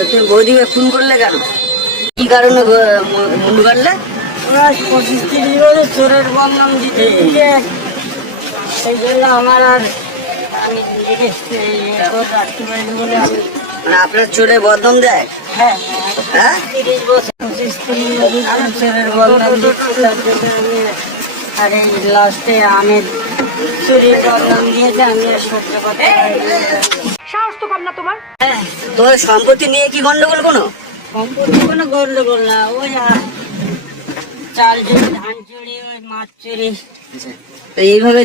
তুমি বৌদিকে খুন করলে কেন? কি কারণে কাটলে ওরা পঁচিশ তিরিশ বছর চোরের বদনাম দিতে সেই জন্য আমার আর মানে আপনার চোরে বদনাম দেয়? হ্যাঁ। হ্যাঁ? তিরিশ বছর পঁচিশ তিরিশ বছর চোরের বদনাম দিচ্ছে তার জন্য আমি আর এই লাস্টে আমি চুরির বদনাম দিয়েছে আমি সহ্য করতে সাহস তো কম না তোমার। হ্যাঁ। তোমার সম্পত্তি নিয়ে কি গন্ডগোল কোনো? সম্পত্তি কোনো গন্ডগোল না ওই আর চাল চুরি ধান চুরি ওই মাছ চুরি এইভাবে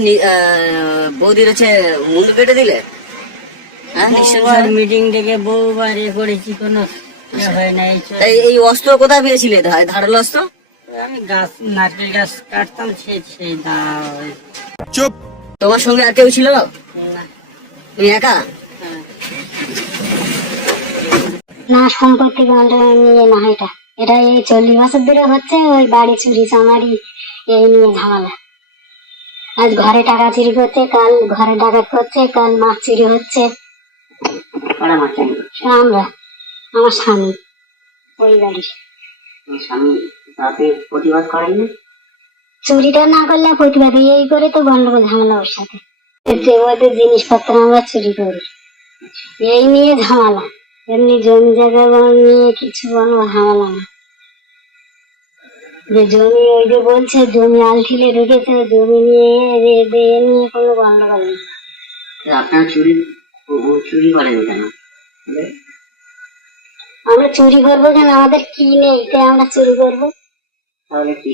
বৌদির হচ্ছে মুন্ডু কেটে দিলে? হ্যাঁ মিটিং থেকে বহুবার এ করেছি কোনো হয় না এই অস্ত্র কোথায় পেয়েছিলে? ধারালো অস্ত্র? আমি গাছ নারকেল গাছ কাটতাম সে সেই দাও। তোমার সঙ্গে আর কেউ ছিল? না। তুমি একা হ্যাঁ। না সম্পত্তি বন্টন নিয়ে না এটা। এটা এই চল্লিশ বছর ধরে হচ্ছে ওই বাড়ি চুরি চামারি এই নিয়ে ঝামেলা। আজ ঘরে টাকা চুরি করছে কাল ঘরে ডাকাত করছে কাল মাছ চুরি হচ্ছে। আমরা আমার স্বামী ওই বাড়ির। স্বামী প্রতিবাদ চুরিটা না করলে প্রতিবাদ এই করে তো গন্ডগোল ঝামেলা ওর সাথে। ওদের জিনিসপত্র আমরা চুরি করি। এই নিয়ে ঝামেলা। এমনি জমি জায়গা নিয়ে কিছু কোনো ঝামেলা না। যে জমি ওই যে বলছে জমি আলঠিলে ঢুকেছে জমি নিয়ে নিয়ে কোনো গন্ডগোল নেই। আপনারা চুরি চুরি করেন কেন? আমরা চুরি করব কেন? আমাদের কি নেই? তাই আমরা চুরি করব। তাহলে কি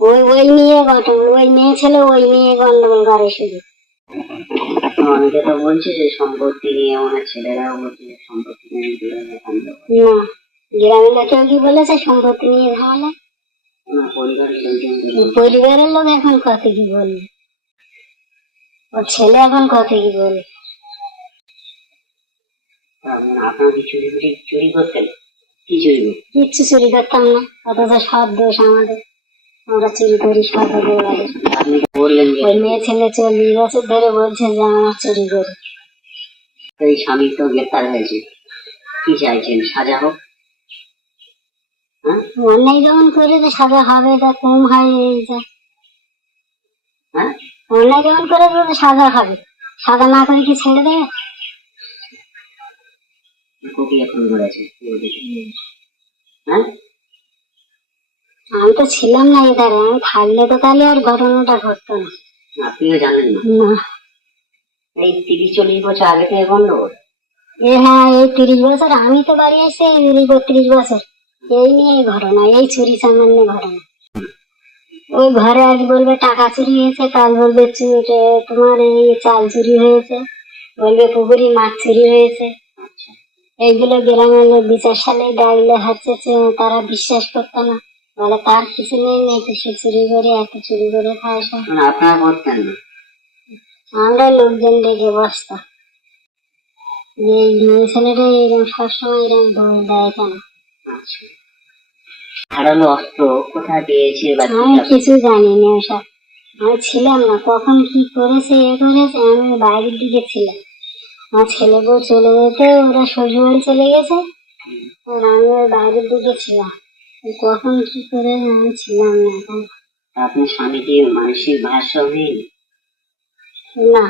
ওই ওই নিয়ে গন্ডগোল ওই মেয়ে ছেলে ওই নিয়ে গন্ডগোল করে শুধু। অনেকে তো বলছে যে সম্পত্তি নিয়ে ওনার ছেলেরাও বলছে যে সম্পত্তি নিয়ে বিরোধী কাণ্ড না গ্রামের লোকেও কি বলেছে? সম্পত্তি নিয়ে ঝামেলা? ওনার পরিবারের লোকজন পরিবারের লোক এখন কত কি বলবে ওর ছেলে এখন কত কি বলবে আপনারা কি চুরি চুরি চুরি করতেন? কি চুরি কিচ্ছু চুরি করতাম না অথচ সব দোষ আমাদের। আমরা চুরি করি সব ওই মেয়ে ছেলে চল্লিশ বছর ধরে বলছে যে আমরা চুরি করি। এই স্বামী তো গ্রেপ্তার হয়েছে। কি চাইছেন সাজা হোক? হ্যাঁ? অন্যায় যখন করেছে সাজা হবে এটা কম হয় এই যা হ্যাঁ? অন্যায় যখন করেছে সাজা হবে। সাজা না করে কি ছেড়ে দেবে? কোকিয়া ফোন করেছে হ্যাঁ? আমি তো ছিলাম না এধারে আমি থাকলে তো তাহলে আর ঘটনাটা ঘটতো না। আপনিও জানেন না? না। এই তিরিশ চল্লিশ বছর আগে থেকে গন্ডগোল? এ হ্যাঁ এই তিরিশ বছর আমি তো বাড়ি আসছি এই তিরিশ বত্রিশ বছর। এই নিয়ে এই ঘটনা এই চুরি সামান্য ঘটনা। ওই ঘরে আজ বলবে টাকা চুরি হয়েছে কাল বলবে চুরি তোমার এই চাল চুরি হয়েছে। বলবে পুকুরি মাছ চুরি হয়েছে। এইগুলো গ্রামের লোক বিচার সালে ডাকলে হচ্ছে তারা বিশ্বাস করতো না। বলে তার কিছু নেই নেই সে চুরি করে এত চুরি করে খায় আপনারা করতেন না। আমরা লোকজন ডেকে বসতাম যে মেয়ে ছেলেটা এরকম সবসময় এরকম দৌড় দেয় কেন? আচ্ছা। ধারালো অস্ত্র কোথায় পেয়েছে আমি কিছু জানি না ওসব। আমি ছিলাম না কখন কি করেছে এ করেছে আমি বাইরের দিকে ছিলাম। আমার ছেলে বউ চলে যেতে ওরা শ্বশুরবাড়ি চলে গেছে আর আমি ওই বাইরের দিকে ছিলাম। কখন কি করে আমি ছিলাম না। আপনার স্বামী কি মানসিক ভারসাম্যহীন না